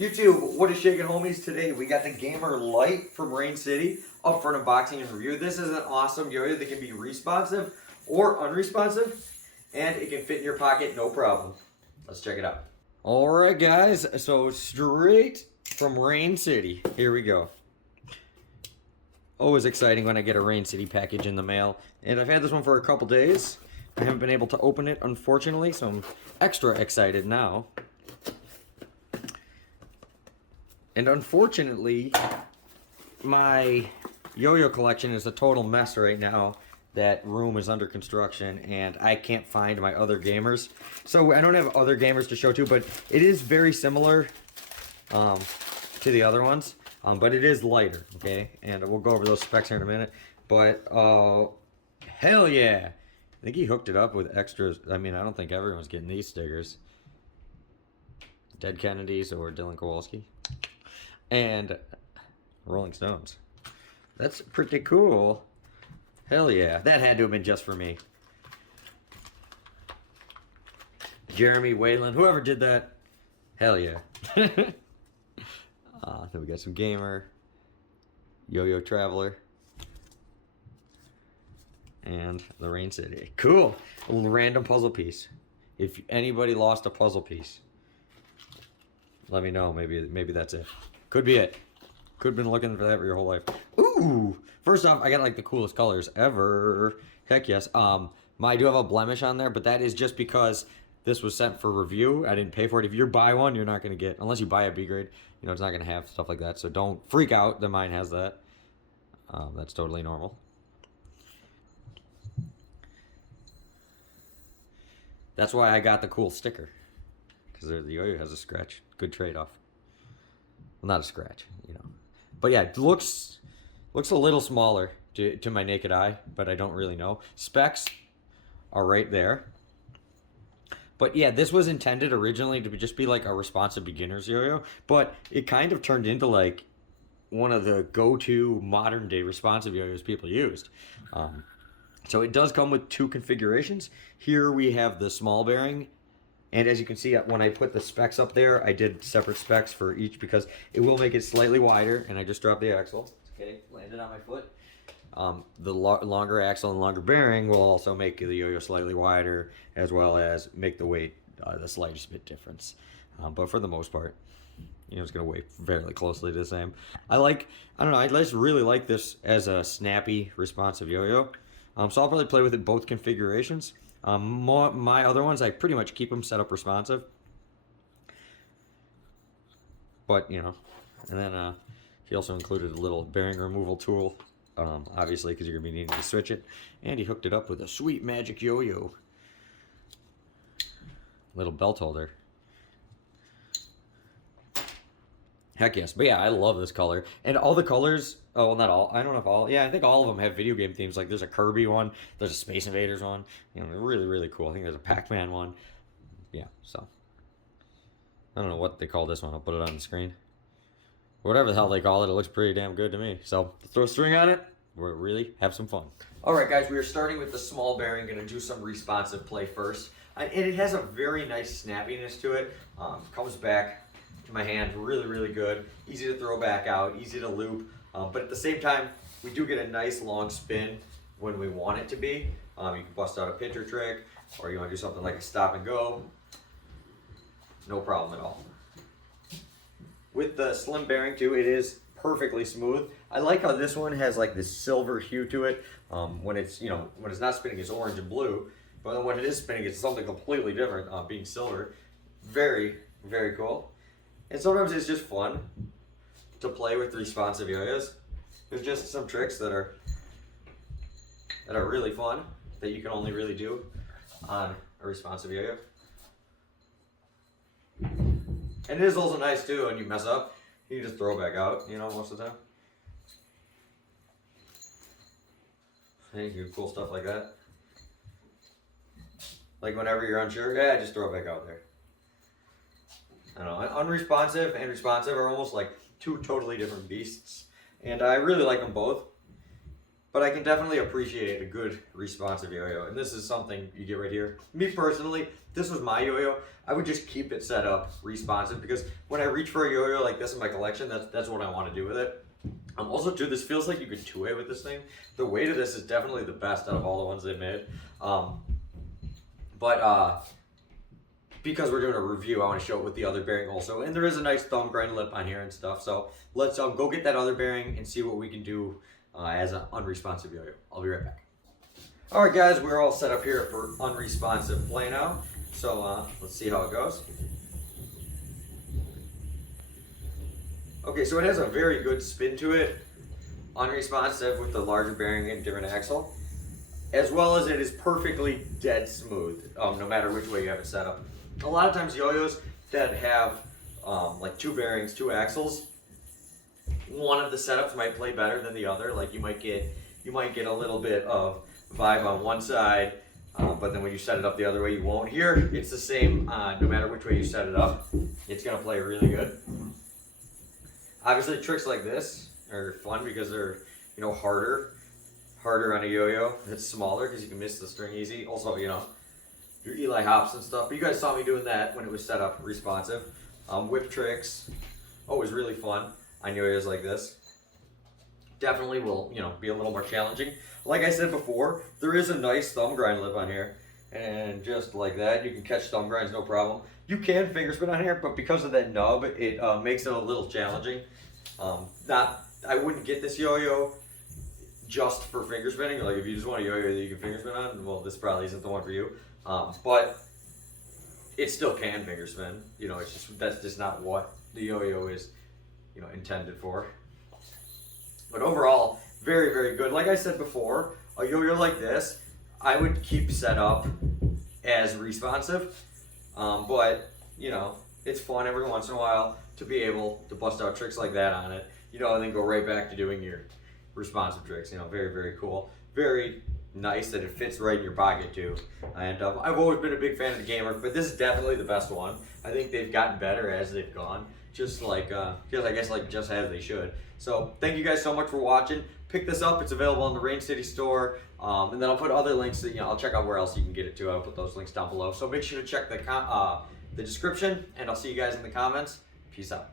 YouTube, what is shaking, homies? Today we got the Gamer Light from Rain City up for an unboxing and review. This is an awesome yo-yo that can be responsive or unresponsive, and it can fit in your pocket no problem. Let's check it out. Alright guys, so straight from Rain City, here we go. Always exciting when I get a Rain City package in the mail, and I've had this one for a couple days. I haven't been able to open it, unfortunately, so I'm extra excited now. And unfortunately, my yo-yo collection is a total mess right now. That room is under construction, and I can't find my other gamers. So I don't have other gamers to show to, but it is very similar to the other ones. But it is lighter, okay? And we'll go over those specs here in a minute. But, hell yeah! I think he hooked it up with extras. I mean, I don't think everyone's getting these stickers. Dead Kennedys or Dylan Kowalski. And Rolling Stones. That's pretty cool. Hell yeah. That had to have been just for me. Jeremy, Wayland, whoever did that. Hell yeah. Then we got some Gamer. Yo-Yo Traveler. And the Rain City. Cool. A little random puzzle piece. If anybody lost a puzzle piece, let me know. Maybe that's it. Could be it. Could have been looking for that for your whole life. Ooh! First off, I got like the coolest colors ever. Heck yes. I do have a blemish on there, but that is just because this was sent for review. I didn't pay for it. If you buy one, you're not going to get, unless you buy a B grade, you know, it's not going to have stuff like that. So don't freak out that mine has that. That's totally normal. That's why I got the cool sticker. Because the yo-yo has a scratch. Good trade-off. Well, not a scratch, you know. But yeah, it looks a little smaller to my naked eye, but I don't really know. Specs are right there. But yeah, this was intended originally to just be like a responsive beginner's yo-yo, but it kind of turned into like one of the go-to modern day responsive yo-yos people used. So it does come with two configurations. Here we have the small bearing. And as you can see, when I put the specs up there, I did separate specs for each because it will make it slightly wider. And I just dropped the axle. Okay, landed on my foot. The longer axle and longer bearing will also make the yo-yo slightly wider, as well as make the weight the slightest bit difference. But for the most part, you know, it's going to weigh fairly closely to the same. I don't know, I just really like this as a snappy, responsive yo-yo. So I'll probably play with it both configurations. My other ones, I pretty much keep them set up responsive. But, you know, and then he also included a little bearing removal tool, obviously, because you're going to be needing to switch it. And he hooked it up with a sweet magic yo-yo. Little belt holder. Heck yes. But yeah, I love this color. And all the colors, oh, well, not all. I don't know if all. Yeah, I think all of them have video game themes. Like there's a Kirby one. There's a Space Invaders one. You know, really, really cool. I think there's a Pac-Man one. Yeah, so. I don't know what they call this one. I'll put it on the screen. Whatever the hell they call it, it looks pretty damn good to me. So, throw a string on it. We'll really have some fun. Alright guys, we are starting with the small bearing. Going to do some responsive play first. And it has a very nice snappiness to it. Comes back to my hand really, really good. Easy to throw back out, easy to loop. But at the same time, we do get a nice long spin when we want it to be. You can bust out a pincher trick, or you want to do something like a stop and go. No problem at all. With the slim bearing too, it is perfectly smooth. I like how this one has like this silver hue to it. When it's, you know, when it's not spinning, it's orange and blue. But then when it is spinning, it's something completely different, being silver. Very, very cool. And sometimes it's just fun to play with responsive yo-yos. There's just some tricks that are really fun that you can only really do on a responsive yo-yo. And it is also nice too, when you mess up, you can just throw it back out, you know, most of the time. Hey, you do cool stuff like that. Like whenever you're unsure, yeah, just throw it back out there. I don't know, unresponsive and responsive are almost like two totally different beasts. And I really like them both. but I can definitely appreciate a good responsive yo-yo. And this is something you get right here. Me personally, this was my yo-yo. I would just keep it set up responsive because when I reach for a yo-yo like this in my collection, that's what I want to do with it. Also too, this feels like you could two-way with this thing. The weight of this is definitely the best out of all the ones they made. Because we're doing a review, I want to show it with the other bearing also. And there is a nice thumb grind lip on here and stuff. So let's go get that other bearing and see what we can do as an unresponsive yo-yo. I'll be right back. All right, guys, we're all set up here for unresponsive play now. So let's see how it goes. Okay, so it has a very good spin to it. Unresponsive with the larger bearing and different axle. As well as it is perfectly dead smooth, no matter which way you have it set up. A lot of times yo-yos that have like two bearings, two axles, one of the setups might play better than the other. Like you might get a little bit of vibe on one side, but then when you set it up the other way, you won't. Here, it's the same. No matter which way you set it up, it's gonna play really good. Obviously, tricks like this are fun because they're harder on a yo-yo. It's smaller because you can miss the string easy. Also, your Eli hops and stuff. But you guys saw me doing that when it was set up responsive. Whip tricks, always really fun on yo-yos like this. Definitely will, be a little more challenging. Like I said before, there is a nice thumb grind lip on here. And just like that, you can catch thumb grinds no problem. You can finger spin on here, but because of that nub, it makes it a little challenging. I wouldn't get this yo-yo just for finger spinning. Like if you just want a yo-yo that you can finger spin on, well, this probably isn't the one for you. But it still can finger spin. That's just not what the yo-yo is, intended for. But overall, very, very good. Like I said before, a yo-yo like this, I would keep set up as responsive. But it's fun every once in a while to be able to bust out tricks like that on it. And then go right back to doing your responsive tricks. Very, very cool. Very nice that it fits right in your pocket too. And I've always been a big fan of the Gamer, but this is definitely the best one. I think they've gotten better as they've gone, just I guess just as they should. So thank you guys so much for watching. Pick this up. It's available in the Rain City store, and then I'll put other links. I'll check out where else you can get it too. I'll put those links down below. So make sure to check the description, and I'll see you guys in the comments. Peace out.